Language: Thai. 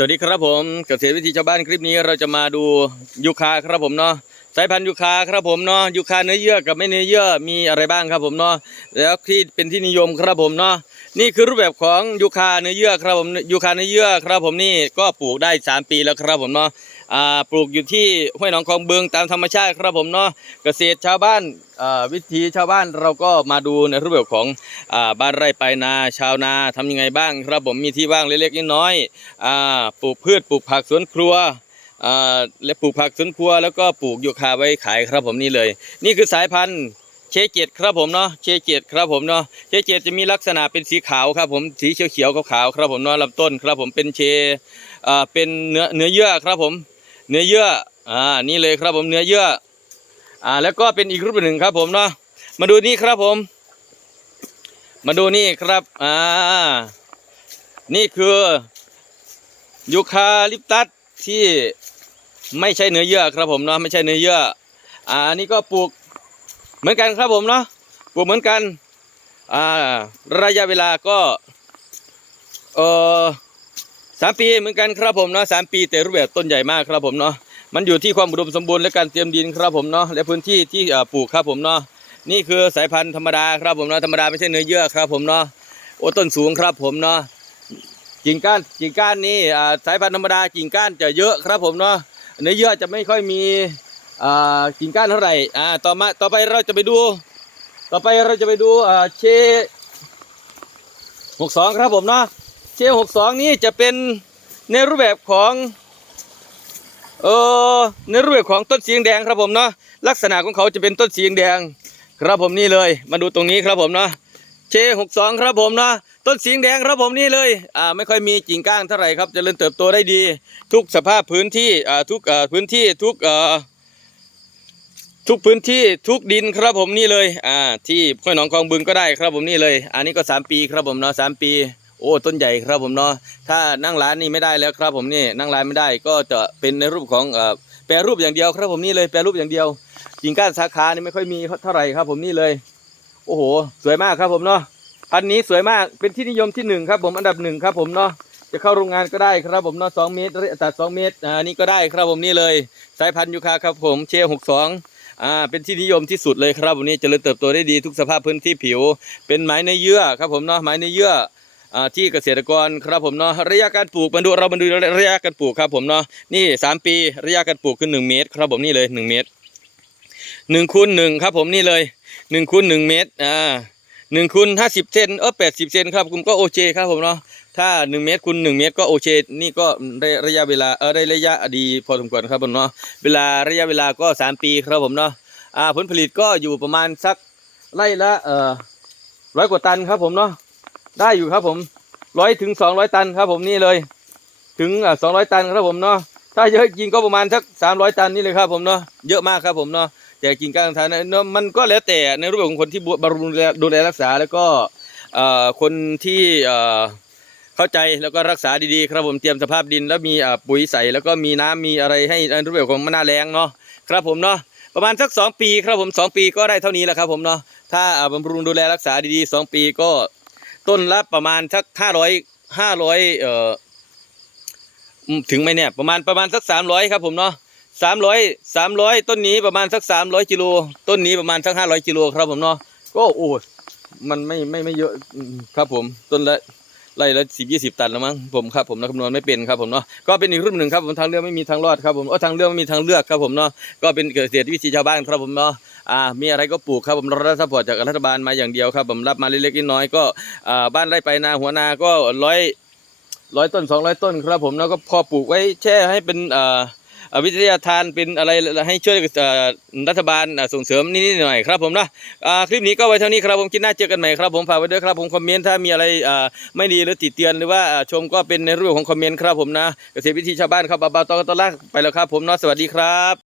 สวัสดีครับผมเกษตรวิธีชาวบ้านคลิปนี้เราจะมาดูยูคาครับผมเนาะ สายพันธุ์ยูคาครับผมเนาะยูคาเนื้อเยื่อกับไม่เนื้อเยื่อมีอะไรบ้างครับผมเนาะแล้วที่เป็นที่นิยมครับผมเนาะนี่คือรูปแบบของยูคาเนื้อเยื่อครับผมยูคาเนื้อเยื่อครับผมนี่ก็ปลูกได้ 3 ปีแล้วครับผมเนาะอ่าปลูกอยู่ที่ห้วยหนองคลองเบืองตามธรรมชาติครับผมเนาะเกษตรชาวบ้านอ่าวิถีชาวบ้านเราก็มาดูในรูปแบบของอ่าบ้านไร่ไปายนาชาวนาทำยังไงบ้างครับผมมีที่ว่างเล็กๆน้อยๆอ่าปลูกพืชปลูกผักสวนครัว และปลูกผักสวนครัวแล้วก็ปลูกยูคาไว้ขายครับผมนี่เลย นี่คือสายพันธุ์เชเกตครับผมเนาะเชเกตครับผมเนาะเชเกตจะมีลักษณะเป็นสีขาวครับผมสีเขียวๆขาวๆครับผมเนาะลำต้นครับผมเป็นเชอเป็นเนื้อเนื้อเยื่อครับผม เนื้อเยื่ออ่านี่เลยครับผมเนื้อเยื่ออ่าแล้วก็เป็นอีกรูปหนึ่งครับผมเนาะมาดูนี่ครับผม มาดูนี่ครับอ่านี่คือยูคาลิปตัสที่ ไม่ใช่เนื้อเยื่อครับผมเนาะไม่ใช่เนื้อเยื่ออ่านี่ก็ปลูกเหมือนกันครับผมเนาะปลูกเหมือนกันอ่าระยะเวลาก็เออสามปีเหมือนกันครับผมเนาะสามปีแต่รูปแบบต้นใหญ่มากครับผมเนาะมันอยู่ที่ความอุดมสมบูรณ์และการเตรียมดินครับผมเนาะและพื้นที่ที่ปลูกครับผมเนาะนี่คือสายพันธุ์ธรรมดาครับผมเนาะธรรมดาไม่ใช่เนื้อเยื่อครับผมเนาะโอ้ต้นสูงครับผมเนาะกิ่งก้านกิ่งก้านนี่อ่าสายพันธุ์ธรรมดากิ่งก้านจะเยอะครับผมเนาะ เนื้อเยื่อจะไม่ค่อยมีกิ่งก้านเท่าไหร่อ่าต่อมาต่อไปเราจะไปดู ต่อไปเราจะไปดูเชหกสองครับผมเนาะเชหกสองนี่จะเป็นในรูปแบบของเออในรูปแบบของต้นสีแดงครับผมเนาะลักษณะของเขาจะเป็นต้นสีแดง ครับผมนี่เลย มาดูตรงนี้ครับผมเนาะ เชหกสองครับผมเนาะต้นสีแดงครับผมนี่เลยอ่าไม่ค่อยมีกิ่งก้านเท่าไหร่ครับจเจริญเติบโตได้ดี ทุกสภาพพื้นที่อ่าทุกอ่าพื้นที่ทุกอ่าทุกพื้นที่ทุกดินครับผมนี่เลยอ่าที่ห้วยหนองคลองบึงก็ได้ครับผมนี่เลย อันนี้ก็สามปีครับผมเนาะสามปี โอ้ต้นใหญ่ครับผมเนาะถ้านั่งร้านนี่ไม่ได้แล้วครับผมนี่นั่งร้านไม่ได้ก็จะเป็นในรูปของเอ่อแปรรูปอย่างเดียวครับผมนี่เลยแปรรูปอย่างเดียวกิ่งก้านสาขานี่ไม่ค่อยมีเท่าไหร่ครับผมนี่เลย โอ้โห สวยมากครับผมเนาะพันนี้สวยมากเป็นที่นิยมที่หนึ่งครับผมอันดับหนึ่งครับผมเนาะจะเข้าโรงงานก็ได้ครับผมเนาะสองเมตรตัดสองเมตรอ่านี่ก็ได้ครับผมนี่เลย สายพันธุ์ยูคาครับผมเชหกสองอ่าเป็นที่นิยมที่สุดเลยครับผมนี่เจริญเติบโตได้ดีทุกสภาพพื้นที่ผิว เป็นไม้ในเยื่อครับผมเนาะไม้ในเยื่ออ่าที่เกษตรกรครับผมเนาะระยะการปลูกมาดูเรามาดูระยะการปลูกครับผมเนาะนี่สามปีระยะการปลูกคือหนึ่งเมตร ครับผมนี่เลยหนึ่งเมตรหนึ่งคูณหนึ่งครับผมนี่เลย หนึ่งคูณหนึ่งเมตรอ่าหนึ่งคูณห้าสิบเซนเออแปดสิบเซนครับผมก็โอเคครับผมเนาะถ้าหนึ่งเมตรคูณหนึ่งเมตรก็โอเคนี่ก็ได้ระยะเวลาเออได้ระยะดีพอสมควรครับผมเนาะเวลาระยะเวลาก็สามปีครับผมเนาะอ่าผลผลิตก็อยู่ประมาณสักไร่ละเอ่อร้อยกว่าตันครับผมเนาะได้อยู่ครับผมร้อยถึงสองร้อยตันครับผมนี่เลย ถึงสองร้อยตันครับผมเนาะถ้าเยอะจริงก็ประมาณสักสามร้อยตันนี่เลยครับผมเนาะเยอะมากครับผมเนาะ แต่กิ่งก้านทานเนอะมันก็แล้วแต่ในรูปแบบของคนที่บำรุงดูแลรักษาแล้วก็เอ่อคนที่เอ่อเข้าใจแล้วก็รักษาดีๆครับผมเตรียมสภาพดิน แล้วมีอ่าปุ๋ยใส่แล้วก็มีน้ำมีอะไรให้ในรูปแบบของมะนาแรงเนาะครับผมเนาะประมาณสักสองปีครับผมสองปีก็ได้เท่านี้แหละครับผมเนาะถ้าอ่าบำรุงดูแลรักษาดีๆสองปีก็ต้นละประมาณสักห้าร้อยห้าร้อยเอ่ออืมถึงไหมเนี่ยประมาณประมาณสักสามร้อยครับผมเนาะ สามร้อยสามร้อยต้นนี้ประมาณสักสามร้อยกิโลต้นนี้ประมาณสักห้าร้อยกิโลครับผมเนาะก็โอ้มันไม่ไม่ไม่เยอะครับผมต้นละไร่ละสิบยี่สิบตันแล้วมั้งผมครับผมนะคำนวณไม่เป็นครับผมเนาะก็เป็นอีกรุ่นหนึ่งครับผมทางเลือกไม่มีทางรอดครับผมเออทางเลือกไม่มีทางเลือกครับผมเนาะก็เป็นเกษตรวิธีชาวบ้านครับผมเนาะอ่ามีอะไรก็ปลูกครับผมเราได้ซัพพอร์ตจากรัฐบาลมาอย่างเดียวครับผมรับมาเล็กๆน้อยๆก็อ่าบ้านไร่ไปนาหัวนาก็ร้อยร้อยต้นสองร้อยต้นครับผมแล้วก็พอปลูกไว้แช่ให้เป็นอ่า วิทยาทานเป็นอะไรให้ช่วยรัฐบาลส่งเสริมนิดหน่อยครับผมนะคลิปนี้ก็ไว้เท่านี้ครับผมคิดหน้าเจอกันใหม่ครับผมฝากไว้ด้วยครับผมคอมเมนต์ถ้ามีอะไรไม่ดีหรือติเตียนหรือว่าชมก็เป็นในรูปของคอมเมนต์ครับผมนะเกษตรวิธีชาวบ้านครับบ่าวๆตอกตอลากไปแล้วครับผมนะสวัสดีครับ